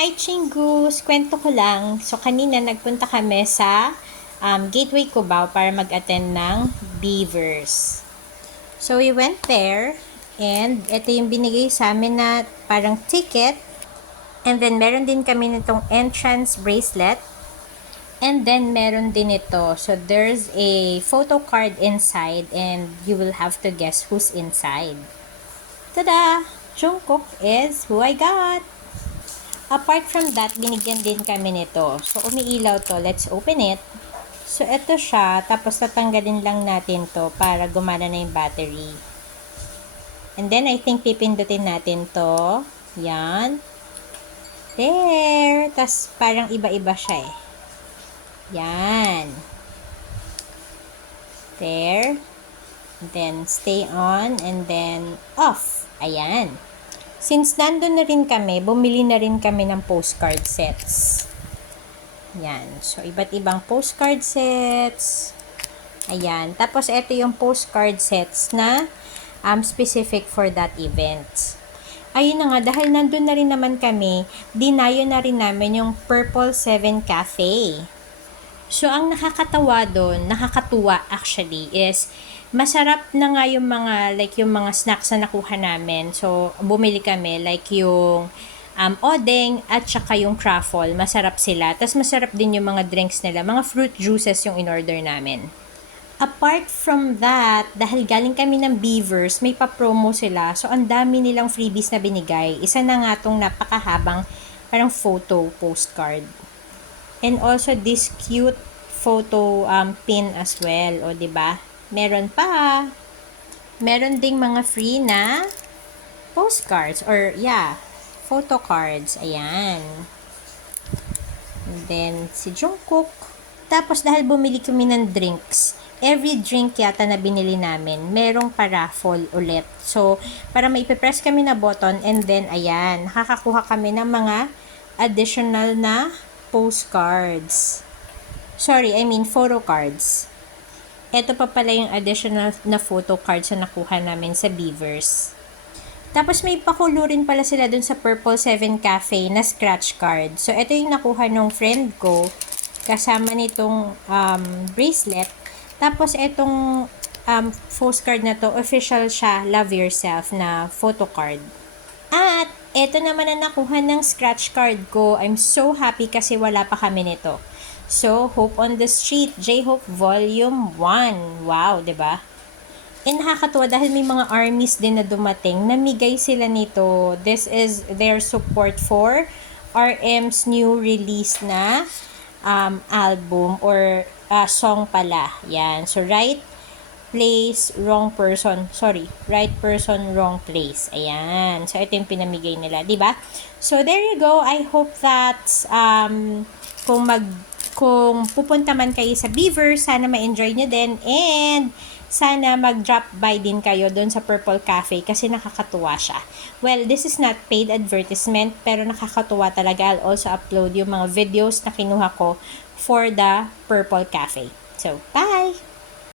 Hi, Chingus! Kwento ko lang. So, kanina nagpunta kami sa um, Gateway Cubao para mag-attend ng Beavers. So, we went there and ito yung binigay sa amin na parang ticket. And then, meron din kami nitong entrance bracelet. And then, meron din ito. So, there's a photo card inside and you will have to guess who's inside. Tada! Jungkook is who I got! Apart from that, binigyan din kami nito. So, umiilaw to. Let's open it. So, ito siya. Tapos, tatanggalin lang natin to para gumana na yung battery. And then, I think pipindutin natin to. Yan. There. Tapos, parang iba-iba siya eh. Yan. There. And then, stay on. And then, off. Ayan. Since nandun na rin kami, bumili na rin kami ng postcard sets. Yan. So, iba't ibang postcard sets. Ayan. Tapos, ito yung postcard sets na um, specific for that event. Ayun na nga, dahil nandun na rin naman kami, dinayo na rin namin yung Purple 7 Cafe. So, ang nakakatawa doon, nakakatuwa actually, is masarap na nga yung mga, like yung mga snacks na nakuha namin. So, bumili kami, like yung um, odeng at saka yung truffle. Masarap sila. Tapos masarap din yung mga drinks nila. Mga fruit juices yung in-order namin. Apart from that, dahil galing kami ng Beavers, may pa-promo sila. So, ang dami nilang freebies na binigay. Isa na nga tong napakahabang parang photo postcard. And also this cute photo um, pin as well. O, ba diba? Meron pa. Meron ding mga free na postcards or yeah, photo cards. Ayan. And then si Jungkook. Tapos dahil bumili kami ng drinks, every drink yata na binili namin, merong paraffle ulit. So, para maipipress kami na button and then ayan, nakakakuha kami ng mga additional na postcards. Sorry, I mean photo cards. Ito pa pala yung additional na photo cards na nakuha namin sa Beavers. Tapos may pakulo rin pala sila dun sa Purple 7 Cafe na scratch card. So, ito yung nakuha ng friend ko kasama nitong um, bracelet. Tapos, itong um, postcard na to, official siya, Love Yourself na photo card. At, ito naman na nakuha ng scratch card ko. I'm so happy kasi wala pa kami nito. So, Hope on the Street, J-Hope Volume 1. Wow, ba? And nakakatuwa dahil may mga armies din na dumating, namigay sila nito. This is their support for RM's new release na um, album or uh, song pala. Yan. So, right place, wrong person. Sorry, right person, wrong place. Ayan. So, ito yung pinamigay nila. 'di ba? So, there you go. I hope that um, kung mag kung pupunta man kayo sa Beaver, sana ma-enjoy nyo din. And, sana mag-drop by din kayo doon sa Purple Cafe kasi nakakatuwa siya. Well, this is not paid advertisement pero nakakatuwa talaga. I'll also upload yung mga videos na kinuha ko for the Purple Cafe. So, bye!